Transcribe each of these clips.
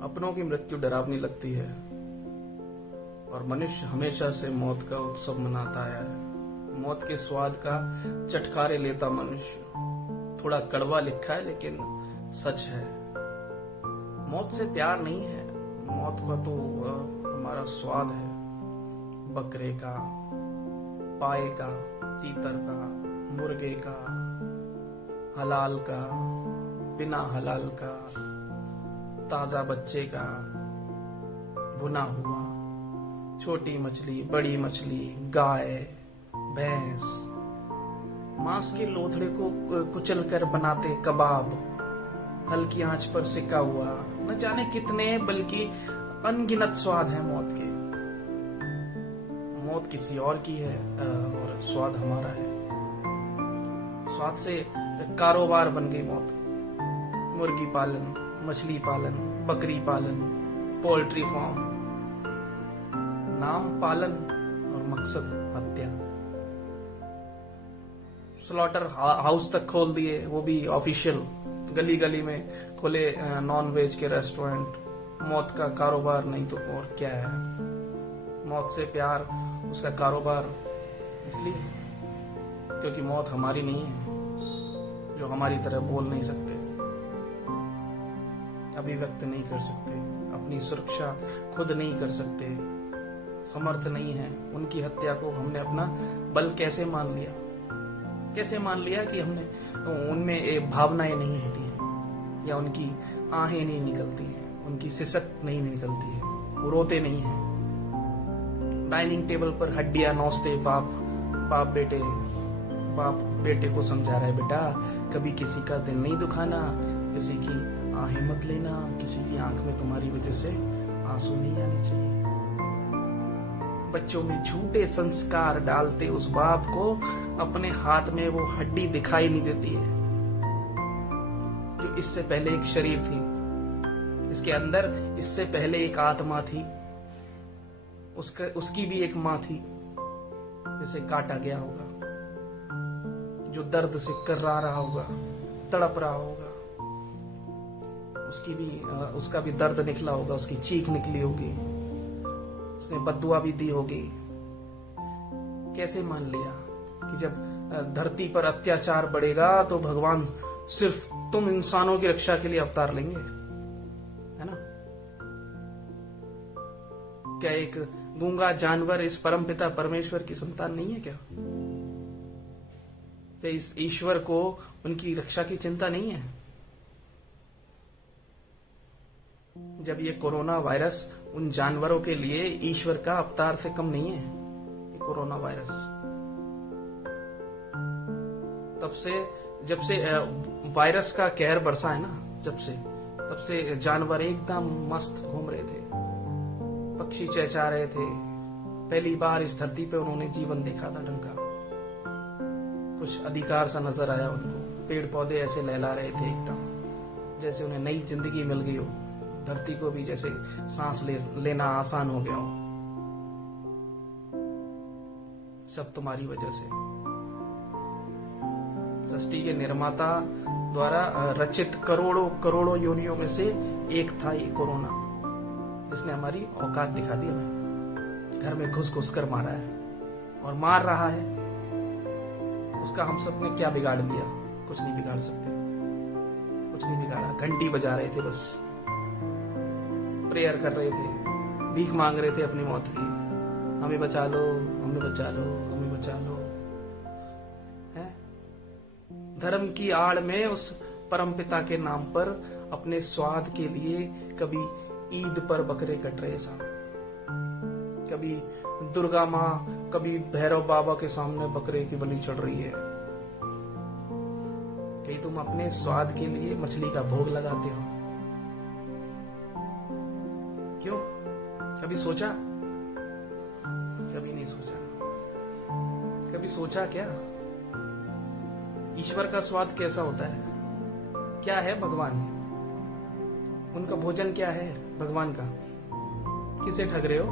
अपनों की मृत्यु डरावनी लगती है और मनुष्य हमेशा से मौत का उत्सव मनाता आया है। मौत के स्वाद का चटखारे लेता मनुष्य। थोड़ा कड़वा लिखा है लेकिन सच है। मौत से प्यार नहीं है, मौत का तो हमारा स्वाद है। बकरे का, पाए का, तीतर का, मुर्गे का, हलाल का, बिना हलाल का, ताजा बच्चे का, भुना हुआ, छोटी मछली, बड़ी मछली, गाय, भैंस, मांस के लोथड़े को कुचल कर बनाते कबाब, हल्की आंच पर सिका हुआ, न जाने कितने बल्कि अनगिनत स्वाद है मौत के। मौत किसी और की है और स्वाद हमारा है। स्वाद से कारोबार बन गई मौत। मुर्गी पालन, मछली पालन, बकरी पालन, पोल्ट्री फार्म, नाम पालन और मकसद हत्या। स्लॉटर हाउस तक खोल दिए, वो भी ऑफिशियल। गली गली में खोले नॉन वेज के रेस्टोरेंट। मौत का कारोबार नहीं तो और क्या है। मौत से प्यार, उसका कारोबार, इसलिए क्योंकि मौत हमारी नहीं है, जो हमारी तरह बोल नहीं सकते, अभिव्यक्त नहीं कर सकते, अपनी सुरक्षा खुद नहीं कर सकते, समर्थ नहीं है। उनकी हत्या को हमने अपना बल कैसे मान लिया? कैसे मान लिया कि हमने उनमें भावनाएं नहीं होती हैं, या उनकी आहें नहीं निकलती हैं, उनकी सिसक नहीं निकलती है, वो रोते नहीं हैं। डाइनिंग टेबल पर हड्डियां नोचते बाप बेटे को समझा रहा है, बेटा कभी किसी का दिल नहीं दुखाना, किसी की आहें मत लेना, किसी की आंख में तुम्हारी वजह से आंसू नहीं आने चाहिए। बच्चों में झूठे संस्कार डालते उस बाप को अपने हाथ में वो हड्डी दिखाई नहीं देती है जो इससे पहले एक शरीर थी, इसके अंदर इससे पहले एक आत्मा थी, उसकी भी एक मां थी जिसे काटा गया होगा, जो दर्द से कर्रा रहा होगा, तड़प रहा होगा, उसका भी दर्द निकला होगा, उसकी चीख निकली होगी, उसने बद्दुआ भी दी होगी। कैसे मान लिया कि जब धरती पर अत्याचार बढ़ेगा तो भगवान सिर्फ तुम इंसानों की रक्षा के लिए अवतार लेंगे, है ना? क्या एक गूंगा जानवर इस परमपिता परमेश्वर की संतान नहीं है क्या? तो इस ईश्वर को उनकी रक्षा की चिंता नहीं है? जब ये कोरोना वायरस उन जानवरों के लिए ईश्वर का अवतार से कम नहीं है, ये कोरोना वायरस। जब से वायरस का कहर बरसा है ना, तब से जानवर एकदम मस्त घूम रहे थे, पक्षी चहचहा रहे थे। पहली बार इस धरती पे उन्होंने जीवन देखा था ढंग का, कुछ अधिकार सा नजर आया उनको। पेड़ पौधे ऐसे लहला रहे थे एकदम, जैसे उन्हें नई जिंदगी मिल गई हो। धरती को भी जैसे सांस लेना आसान हो गया हो। सब तुम्हारी वजह से। सृष्टि के निर्माता द्वारा रचित करोड़ों योनियों में से एक था ये कोरोना, जिसने हमारी औकात दिखा दी हमें। घर में घुस कर मारा है और मार रहा है। उसका हम सब ने क्या बिगाड़ दिया? कुछ नहीं बिगाड़ सकते, कुछ नहीं बिगाड़ा। घंटी बजा रहे थे, बस प्रेयर कर रहे थे, भीख मांग रहे थे अपनी मौत की। हमें बचा लो, हमें बचा लो, हमें बचा लो। है धर्म की आड़ में उस परमपिता के नाम पर अपने स्वाद के लिए कभी ईद पर बकरे कट रहे साहब, कभी दुर्गा माँ, कभी भैरव बाबा के सामने बकरे की बलि चढ़ रही है। कहीं तुम अपने स्वाद के लिए मछली का भोग लगाते हो? क्यों? कभी सोचा? कभी नहीं सोचा। कभी सोचा क्या ईश्वर का स्वाद कैसा होता है? क्या है भगवान? उनका भोजन क्या है भगवान का? किसे ठग रहे हो?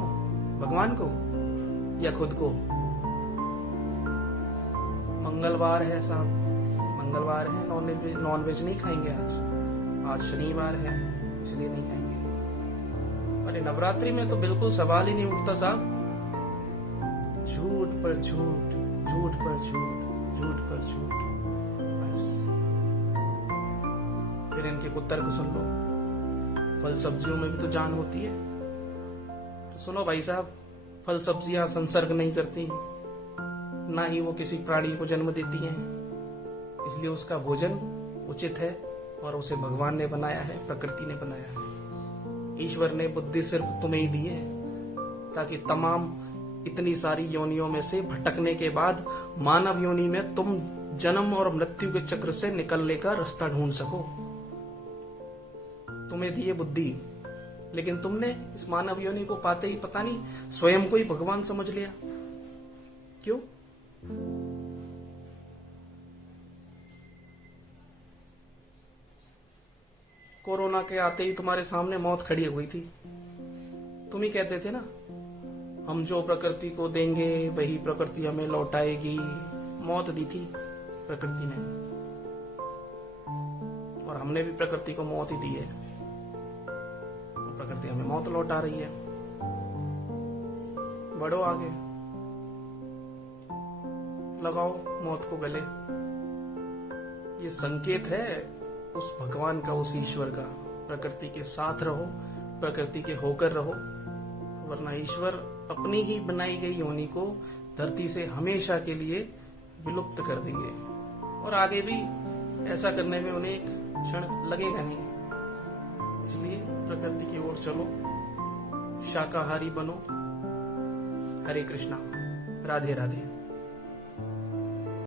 भगवान को या खुद को? मंगलवार है साहब, मंगलवार है, नॉन वेज नहीं खाएंगे आज शनिवार है इसलिए नहीं खाएंगे। अरे नवरात्रि में तो बिल्कुल सवाल ही नहीं उठता साहब। झूठ पर झूठ, झूठ पर झूठ, झूठ पर झूठ, बस। फिर इनके कुत्तर को सुन लो, फल सब्जियों में भी तो जान होती है। तो सुनो भाई साहब, फल सब्जियां संसर्ग नहीं करती, ना ही वो किसी प्राणी को जन्म देती हैं, इसलिए उसका भोजन उचित है और उसे भगवान ने बनाया है, प्रकृति ने बनाया है। ईश्वर ने बुद्धि सिर्फ तुम्हें ही दी है ताकि तमाम इतनी सारी योनियों में से भटकने के बाद मानव योनि में तुम जन्म और मृत्यु के चक्र से निकलने का रास्ता ढूंढ सको। तुम्हें दी है बुद्धि, लेकिन तुमने इस मानव योनि को पाते ही पता नहीं स्वयं को ही भगवान समझ लिया। क्यों? कोरोना के आते ही तुम्हारे सामने मौत खड़ी हो गई थी। तुम ही कहते थे ना, हम जो प्रकृति को देंगे वही प्रकृति हमें लौटाएगी। मौत दी थी प्रकृति ने, और हमने भी प्रकृति को मौत ही दी है। प्रकृति हमें मौत लौटा रही है। बढ़ो आगे, लगाओ मौत को गले। ये संकेत है उस भगवान का, उस ईश्वर का। प्रकृति के साथ रहो, प्रकृति के होकर रहो, वरना ईश्वर अपनी ही बनाई गई योनि को धरती से हमेशा के लिए विलुप्त कर देंगे। और आगे भी ऐसा करने में उन्हें एक क्षण लगेगा नहीं। इसलिए प्रकृति की ओर चलो, शाकाहारी बनो। हरे कृष्णा, राधे राधे।